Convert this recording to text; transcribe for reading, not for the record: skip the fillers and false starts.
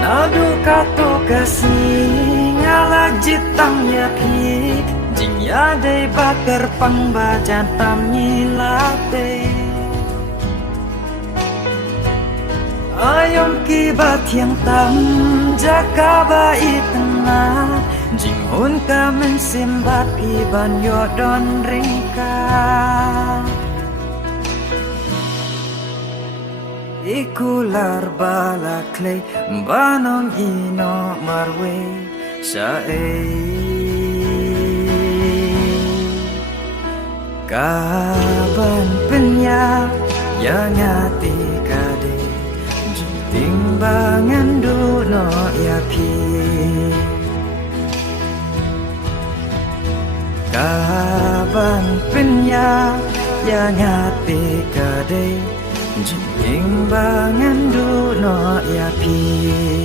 Nadu kato kasih ngalah jitangnya pi Jingya day bakar pangbajan tam nyilate Ayom kibat yang tam jaka bai tenang Jinghun ka mensimbat iban yodon ringka Ikular balaklay banong ino marwe sae Kaban penya yang ati kade Timbangan duno yapi Kaban penya yang ati kade Timbangan duno yapi